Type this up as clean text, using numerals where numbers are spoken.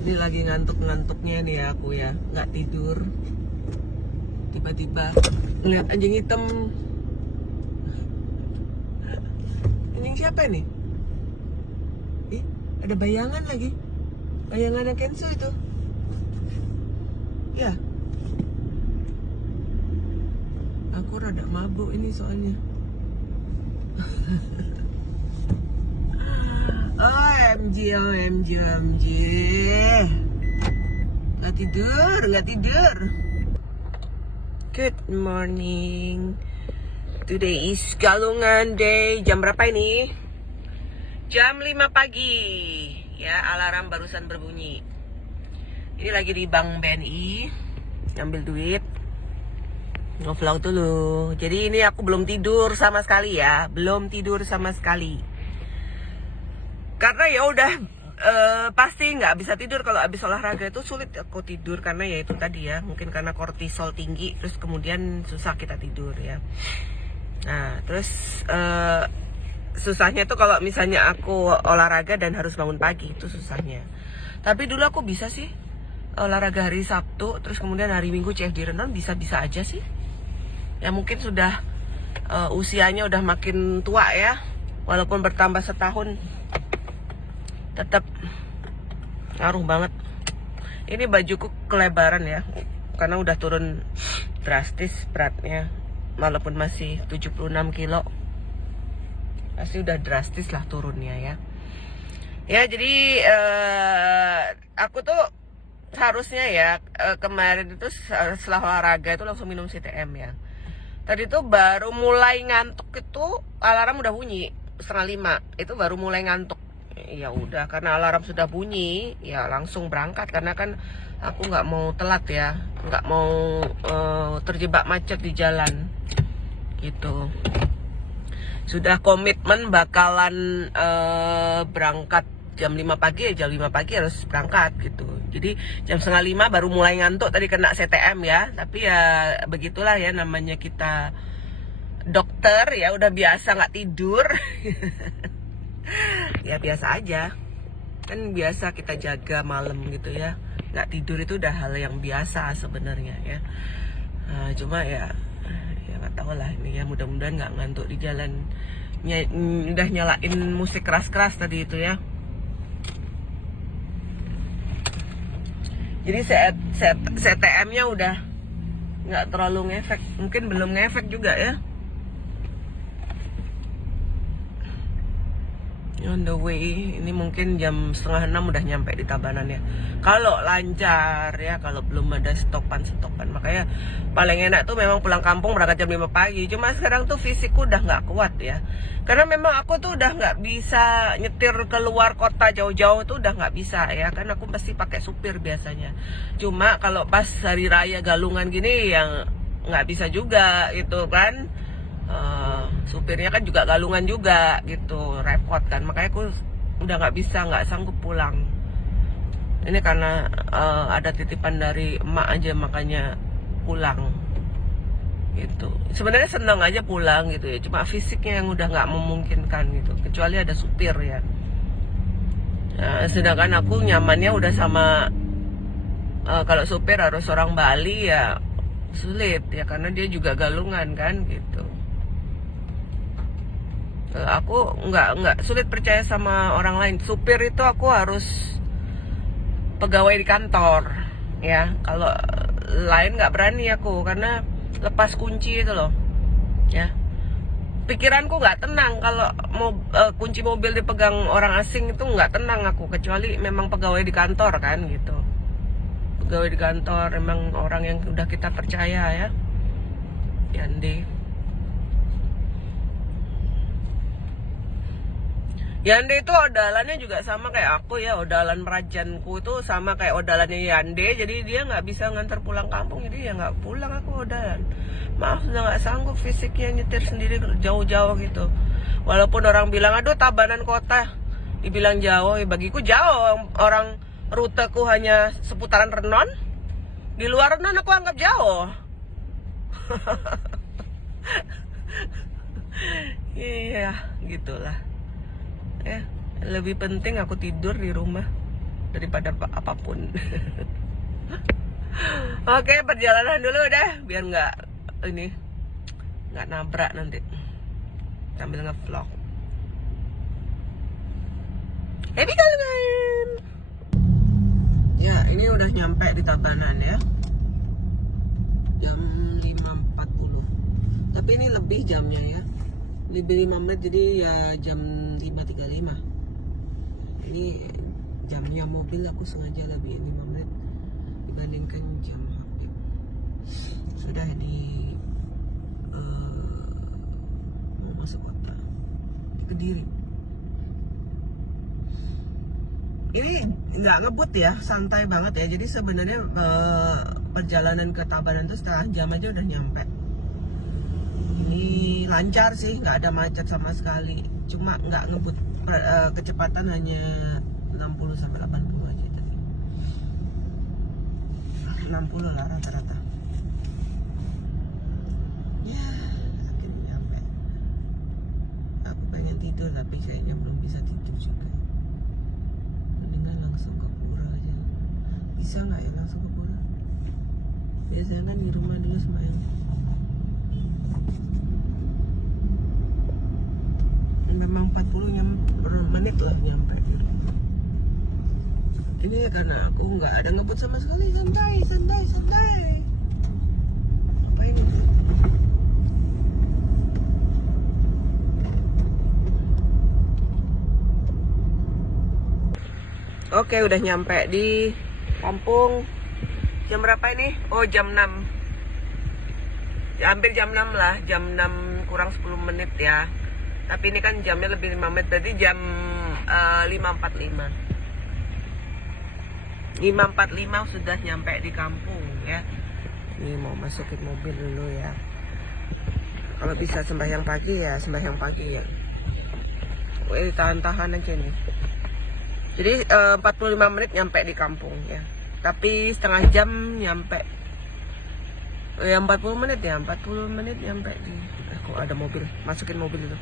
Ini lagi ngantuk-ngantuknya nih ya aku ya, nggak tidur. Tiba-tiba ngeliat anjing hitam. Anjing siapa nih? Ih, ada bayangan lagi. Bayangannya Kenzo itu. Ya. Aku rada mabuk ini soalnya. OMG, OMG, OMG. Nggak tidur, nggak tidur. Good morning. Today is Galungan Day. Jam berapa ini? Jam 5 pagi. Ya, alarm barusan berbunyi. Ini lagi di Bank BNI. Ngambil duit. Nge-vlog dulu. Jadi ini aku belum tidur sama sekali ya. Belum tidur sama sekali. Karena ya udah pasti nggak bisa tidur kalau habis olahraga itu sulit aku tidur karena ya itu tadi ya mungkin karena kortisol tinggi terus kemudian susah kita tidur ya. Nah terus susahnya tuh kalau misalnya aku olahraga dan harus bangun pagi itu susahnya. Tapi dulu aku bisa sih olahraga hari Sabtu terus kemudian hari Minggu CFD renang bisa-bisa aja sih. Ya mungkin sudah usianya udah makin tua ya walaupun bertambah setahun. Tetap ngaruh banget. Ini bajuku kelebaran ya karena udah turun drastis beratnya. Walaupun masih 76 kilo pasti udah drastis lah turunnya ya. Ya jadi aku tuh harusnya ya kemarin itu setelah olahraga itu langsung minum CTM ya. Tadi tuh baru mulai ngantuk itu alarm udah bunyi 4:30. Itu baru mulai ngantuk. Ya udah karena alarm sudah bunyi ya langsung berangkat karena kan aku nggak mau telat ya, nggak mau terjebak macet di jalan gitu. Sudah komitmen bakalan berangkat jam 5 pagi ya, jam 5 pagi harus berangkat gitu. Jadi jam 4:30 baru mulai ngantuk tadi kena CTM ya. Tapi ya begitulah ya namanya kita dokter ya udah biasa nggak tidur. Ya biasa aja kan biasa kita jaga malam gitu ya, nggak tidur itu udah hal yang biasa sebenarnya ya. Cuma ya nggak tahu lah ini ya mudah-mudahan nggak ngantuk di jalan. Udah nyalain musik keras-keras tadi itu ya. Jadi CTM-nya udah nggak terlalu ngefek, mungkin belum ngefek juga ya. On the way, ini mungkin jam 5:30 udah nyampe di Tabanan ya. Kalau lancar ya, kalau belum ada stopan. Makanya paling enak tuh memang pulang kampung berangkat jam 5 pagi. Cuma sekarang tuh fisikku udah nggak kuat ya. Karena memang aku tuh udah nggak bisa nyetir keluar kota jauh-jauh tuh udah nggak bisa ya. Kan aku pasti pakai supir biasanya. Cuma kalau pas hari raya Galungan gini yang nggak bisa juga gitu kan. Supirnya kan juga Galungan juga gitu, repot kan, makanya aku udah nggak sanggup pulang. Ini karena ada titipan dari emak aja makanya pulang gitu. Sebenarnya senang aja pulang gitu ya, cuma fisiknya yang udah nggak memungkinkan gitu, kecuali ada supir ya. Nah, sedangkan aku nyamannya udah sama kalau supir harus orang Bali ya sulit ya karena dia juga Galungan kan gitu. Aku nggak sulit percaya sama orang lain. Supir itu aku harus pegawai di kantor ya. Kalau lain nggak berani aku karena lepas kunci itu loh ya. Pikiranku nggak tenang kalau mau kunci mobil dipegang orang asing itu nggak tenang aku, kecuali memang pegawai di kantor kan gitu. Pegawai di kantor memang orang yang udah kita percaya ya. Yande itu odalannya juga sama kayak aku ya, odalan merajanku itu sama kayak odalannya Yande, jadi dia nggak bisa ngantar pulang kampung, jadi ya nggak pulang aku odalan. Maaf udah nggak sanggup fisiknya nyetir sendiri jauh-jauh gitu. Walaupun orang bilang aduh Tabanan kota, dibilang jauh, ya bagiku jauh. Orang ruteku hanya seputaran Renon, di luar Renon aku anggap jauh. Iya, gitulah. Ya, lebih penting aku tidur di rumah. daripada apapun. Oke, perjalanan dulu deh biar nggak nabrak nanti sambil ngevlog. Happy kalian. Ya, ini udah nyampe di Tabanan ya. Jam 5.40. Tapi ini lebih jamnya ya. Lebih 5 menit, jadi ya jam 5.35. Ini jamnya mobil aku sengaja lebih 5 menit dibandingkan jam HP. Sudah di mau masuk kota di Kediri. Ini nggak ngebut ya, santai banget ya. Jadi sebenarnya perjalanan ke Tabanan itu setengah jam aja udah nyampe. Ini lancar sih, nggak ada macet sama sekali. Cuma nggak ngebut, kecepatan hanya 60 sampai 80 aja tadi. 60 lah rata-rata. Ya, akhirnya nyampe. Aku pengen tidur tapi kayaknya belum bisa tidur juga. Mendingan langsung ke pura aja. Bisa nggak ya langsung ke pura? Biasanya kan di rumah dulu semayang. Memang 40 menit lah nyampe. Ini karena aku nggak ada ngebut sama sekali, santai. Apa ini? Oke, udah nyampe di kampung. Jam berapa ini? Oh, jam 6. Ya, hampir jam 6 lah, jam 6 kurang 10 menit ya. Tapi ini kan jamnya lebih 5 menit, berarti jam 5.45. 5.45 sudah nyampe di kampung ya. Ini mau masukin mobil dulu ya. Kalau bisa sembahyang pagi ya, sembahyang pagi ya. Tahan-tahan aja nih. Jadi 45 menit nyampe di kampung ya. Tapi setengah jam nyampe. Ya 40 menit ya, 40 menit nyampe di. Kok ada mobil, masukin mobil itu.